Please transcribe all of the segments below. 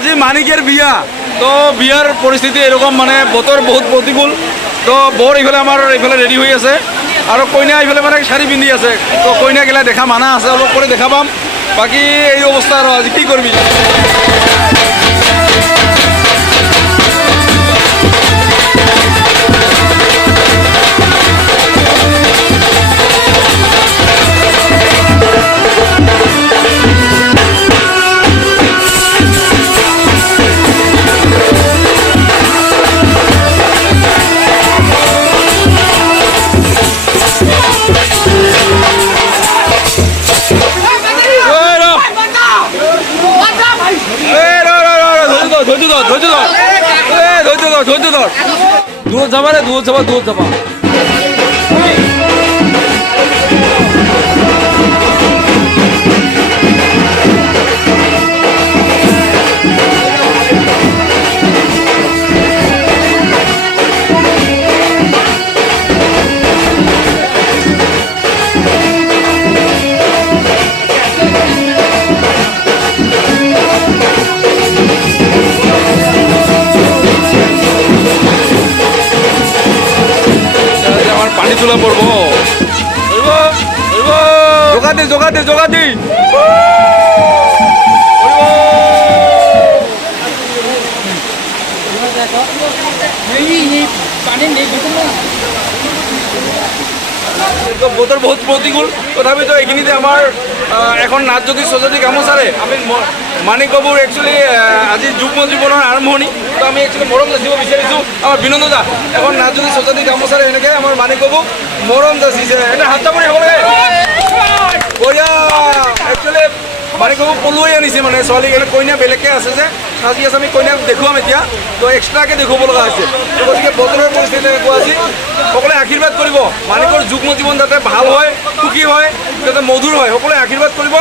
আজি মানিকের বিয়া তো বিয়ার পরিস্থিতি এরকম মানে বতর বহুত প্রতিকূল তো বৰ এইফালে আমার এইফালে রেডি হয়ে আছে আর কইনা এইফালে মানে শাড়ি পিন্ধি আছে তো কইনা গেলে দেখা মানা আছে অলপ করে দেখা পাম বাকি এই অবস্থা আর আজি কি করবি ধৈর্য ধর দূর যাবা রে দূর যাবা তুলা পড়বো জোগাতি বতর বহুত প্রতিকূল তথাপি তো এইখিনিতে আমার এখন নাচজ্যোতি সজাতি গামোচারে আমি মানিক বাবুর একচুয়ালি আজি যুগ্ম জীবনের আরম্ভণি তো আমি একচুয়ালি মরম যাচিব বিচাৰিছো আমার বিনোদ দা এখন নাচজ্যোতি সজাতি গামোচারে এনেকে আমার মানিক বাবু মরম যাচিছে এটা হাত চাপৰি হ'ব লাগে বঢ়িয়া একচুয়ালি মানিক বাবু পলুৱাই আনিছে মানে ছোৱালী কইনা বেলেগকে আছে যে সাজি আছে আমি কইনাক দেখুৱাম এতিয়া তো এক্সট্ৰাকে দেখুৱাব লগা হৈছে তো গতিকে বতৰৰ পৰিস্থিতি এনেকুৱা আছে সকলোৱে আশীৰ্বাদ কৰিব মানিকৰ যুগ্ম জীৱন যাতে ভাল হয় সুখী হয় যাতে মধুৰ হয় সকলোৱে আশীৰ্বাদ কৰিব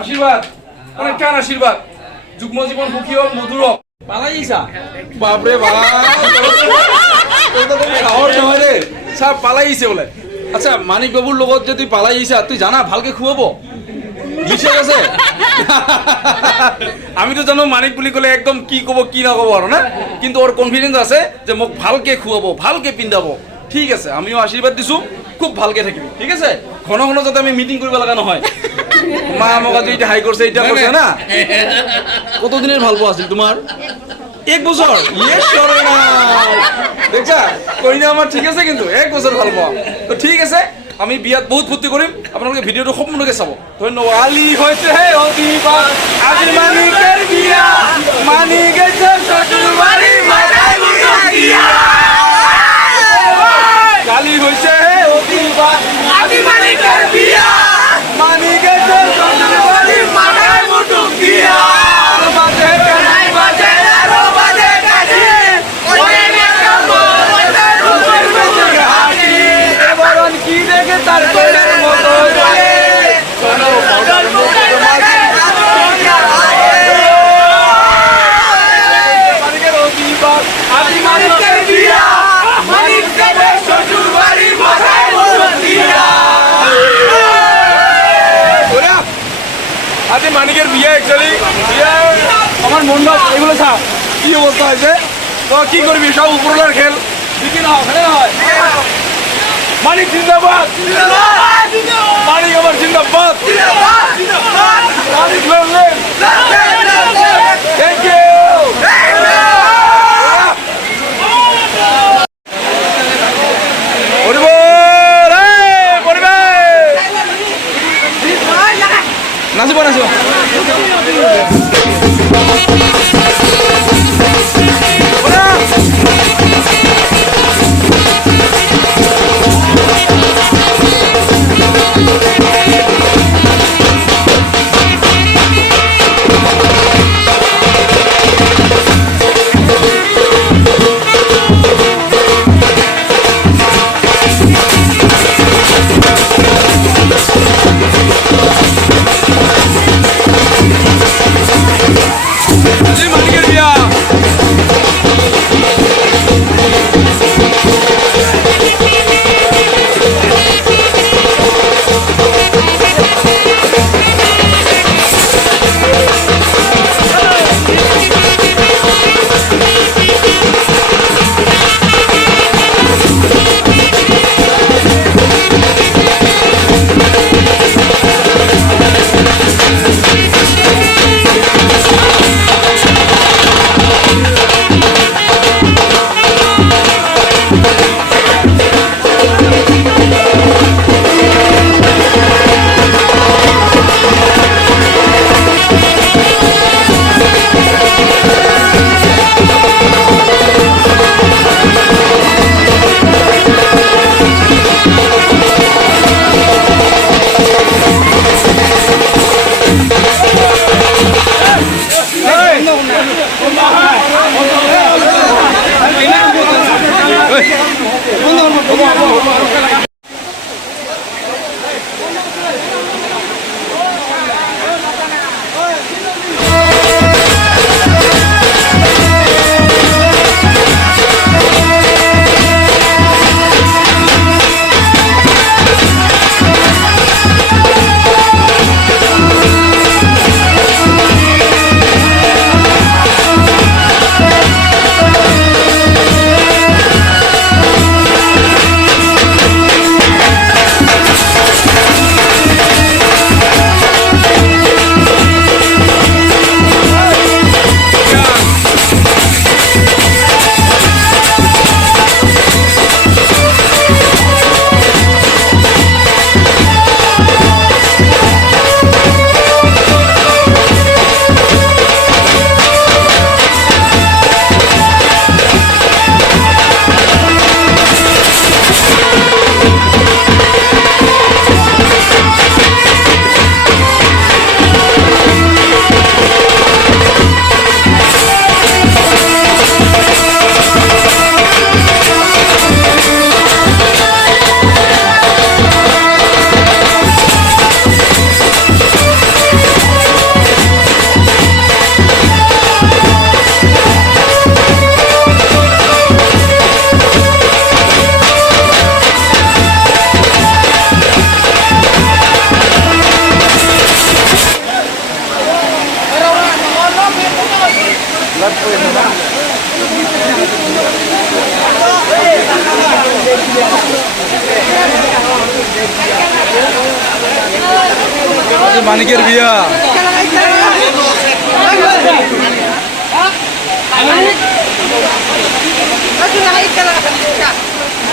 আশীর্বাদ অনেক টান আশীর্বাদ যুগ্ম জীবন সুখী হোক মধুর হোক পালাইছা বাপরে বাপ সাহস নহয় রে সব পালাইছে বলে আচ্ছা মানিক বাবুর লগত যদি পালাইছা তুই জানা ভালকে খুৱাব লিখে গেছে আমি তো জানো মানিক বুলি কলে একদম কি কব কি না কব আর না কিন্তু ওর কনফিডেন্স আছে যে মোক ভালকে খুৱাব ভালকে পিন্ধাব ঠিক আছে আমিও আশীর্বাদ দিছো খুব ভালকে থাকিবি ঠিক আছে ঘন ঘন যাতে আমি মিটিং কৰিব লাগা নহয় মা মোক আজি এটা হাই করছে এটা করছে না কতদিনের ভালপো আছিল তোমার এক বছর ইয়েস সরে না দেখছা কইনা আমার ঠিক আছে কিন্তু এক বছর ভালপো তো ঠিক আছে আমি বিয়াত বহুত ফুর্তি কৰিম আপোনালোকে ভিডিওটো সম্পূৰ্ণকৈ চাব ধন্যবাদ আলি হইছে হে অদিবা আজি মানিকের বিয়া মানি গেছে শ্বশুর বাড়ি মাথায় মুঠো দিয়া কালি হইছে হে অদিবা আজি মানিকের বিয়া মানি গেছে শ্বশুর বাড়ি মাথায় মুঠো দিয়া বাজে কানাই বাজে আরো বাজে কাজি ওরে কামো ওরে রূপের বেঁচে হাসি এবারন কি দেখে তার কইলার মতো চলে চলো বদল মুখের লাগে মানিকের অদিবা আজি মানিকের বিয়া মানিক গেছে শ্বশুর বাড়ি মাথায় মুঠো দিয়া আজি মানিকের বিয়া একচুয়ালি বিয়া আমার মন ভাব এগুলো ছাড় কি অবস্থা হয়েছে তো কি করবি সব উপরলার খেল দিকে না খেলে না হয় মানিক জিন্দাবাদ মানিক আমার জিন্দাবাদ মানিক থ্যাংক ইউ নাচিব নাচিব মানিকের বিয়া Lagi naik kalau